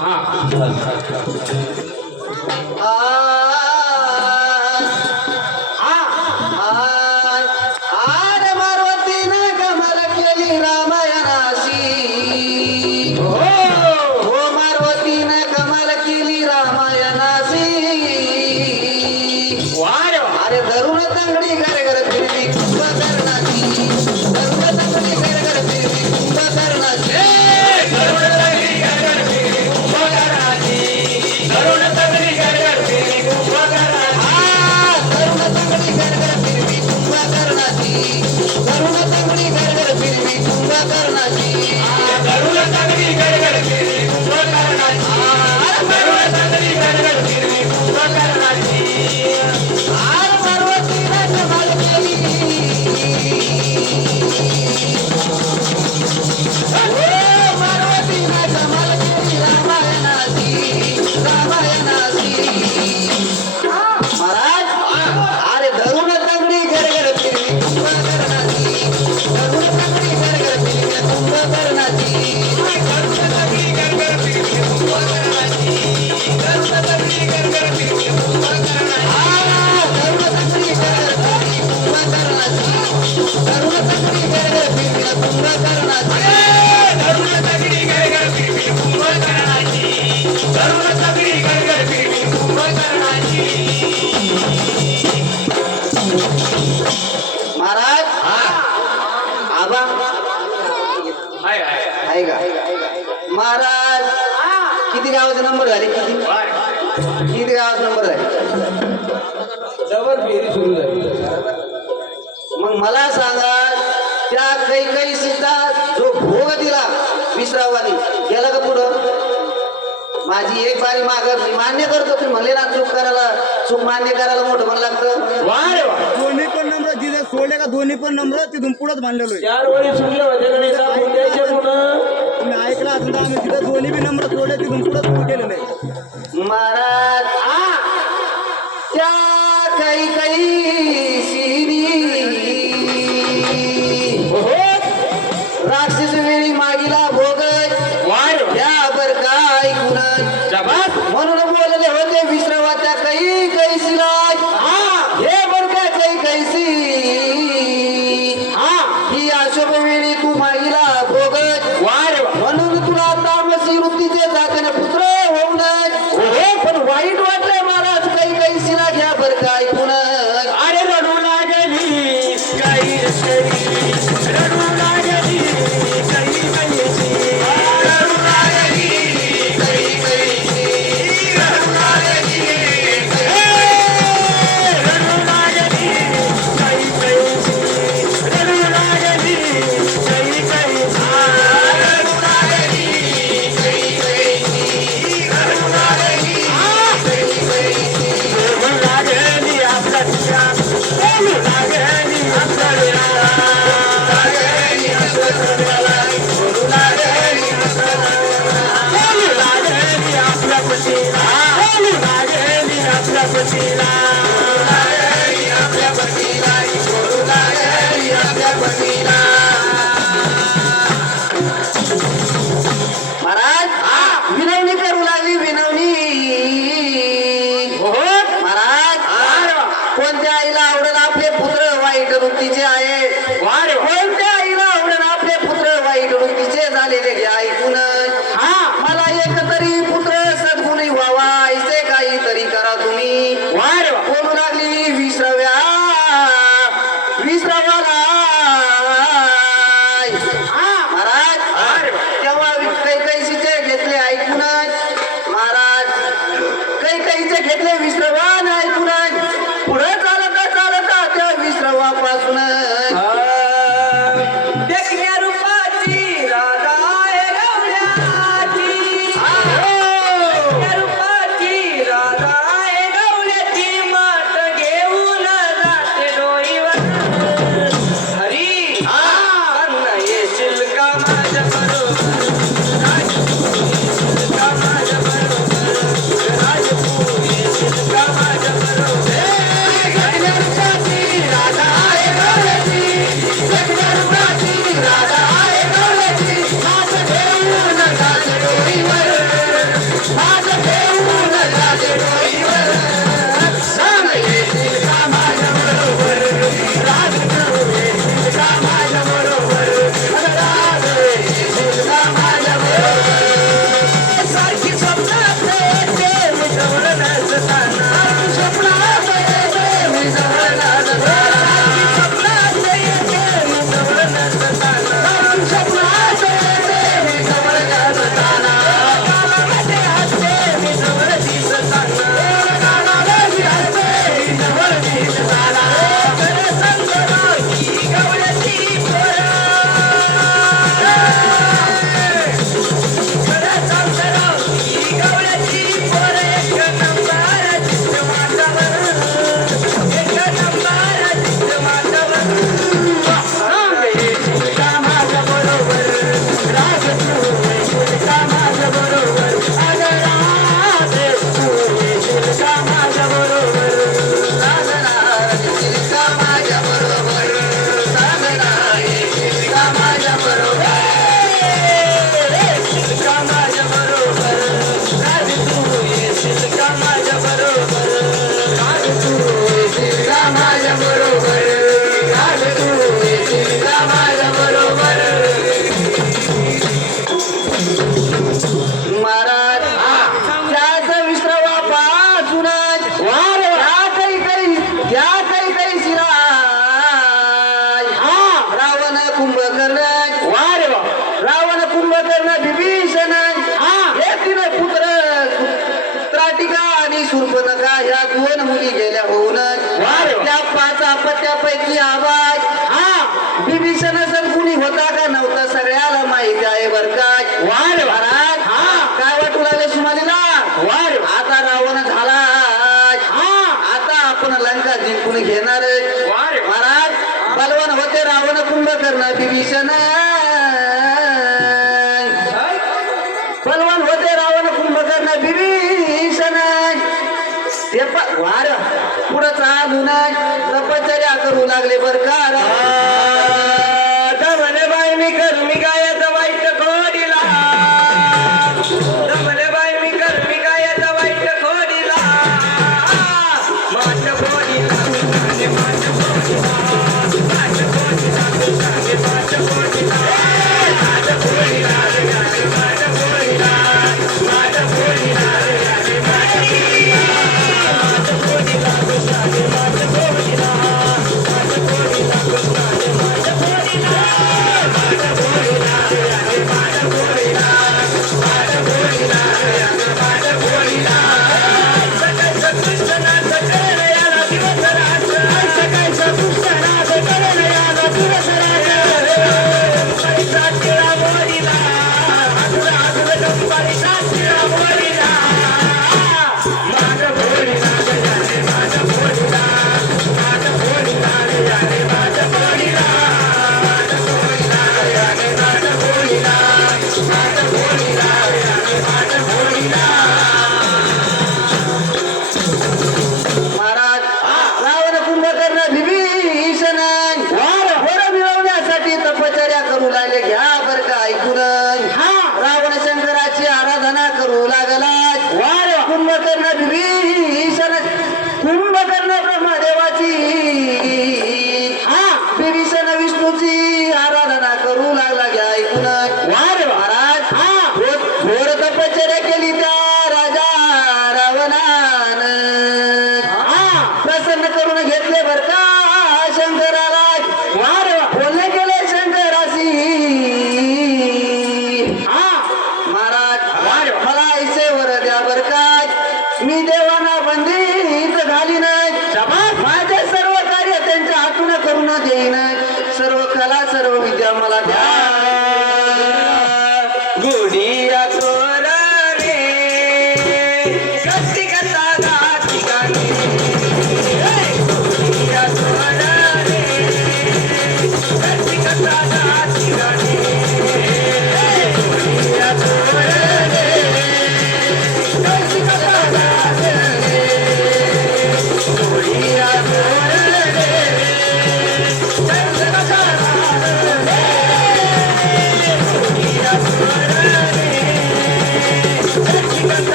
Ah, ah, ah, ah, ah. आहे महाराज किती गावाचा नंबर झाले? किती? किती गावाचा नंबर झाले? डबल फेरी सुरू झाली. मग मला सांगा त्या काही काही सीता जो भोग दिला विश्रावानी गेला का पुढं? माझी एक बारी माघार मी मान्य करतो तुम्ही म्हणले ना चूक करायला चूक मान्य करायला मोठं म्हणलं लागतं. वारे वा. दोन्ही पण नंबर जिथे सोडले का दोन्ही पण नंबर तिथून पुढंच मानलेलो चार वेळी सुटले होते? शूर्पणखा ह्या दोन मुली गेल्या होऊनच त्या पाच आपत्यापैकी आवाज. हा विभीषण सर कुणी होता का नव्हता सगळ्याला माहिती आहे बर काय वाढ महाराज काय वाटू लागले सुमालीला? वाड आता रावण झाला. आता आपण लंका जिंकून घेणार महाराज बलवान होते रावण कुंभकर्ण विभीषण हे वार. पुढं चालून तपश्चर्या करू लागले बरं का?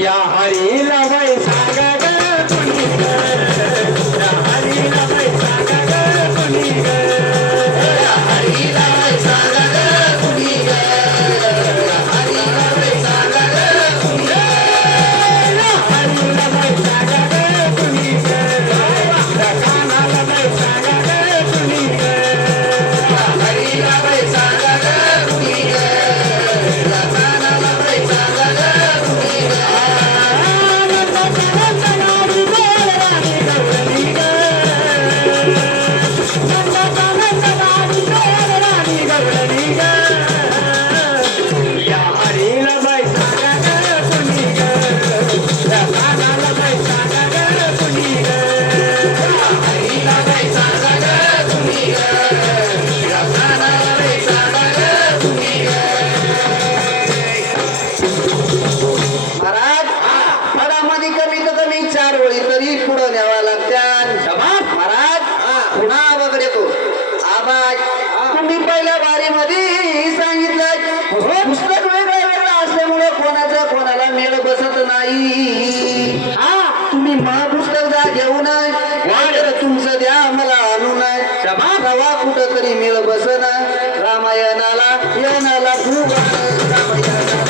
या हरी वै सांगितलाय तुम्ही पहिल्या बारीमध्ये सांगितलाय. हो, पुस्तक वेगळं वेगळं असल्यामुळे कोणाचा कोणाला मेळ बसत नाही. हा तुम्ही महापुस्तक जा घेऊ नये. वाढ तुमचं द्या मला आणू नये. क्षमा भावा कुठं तरी मेळ बसना. रामायणाला येणाला खूप रामायणाला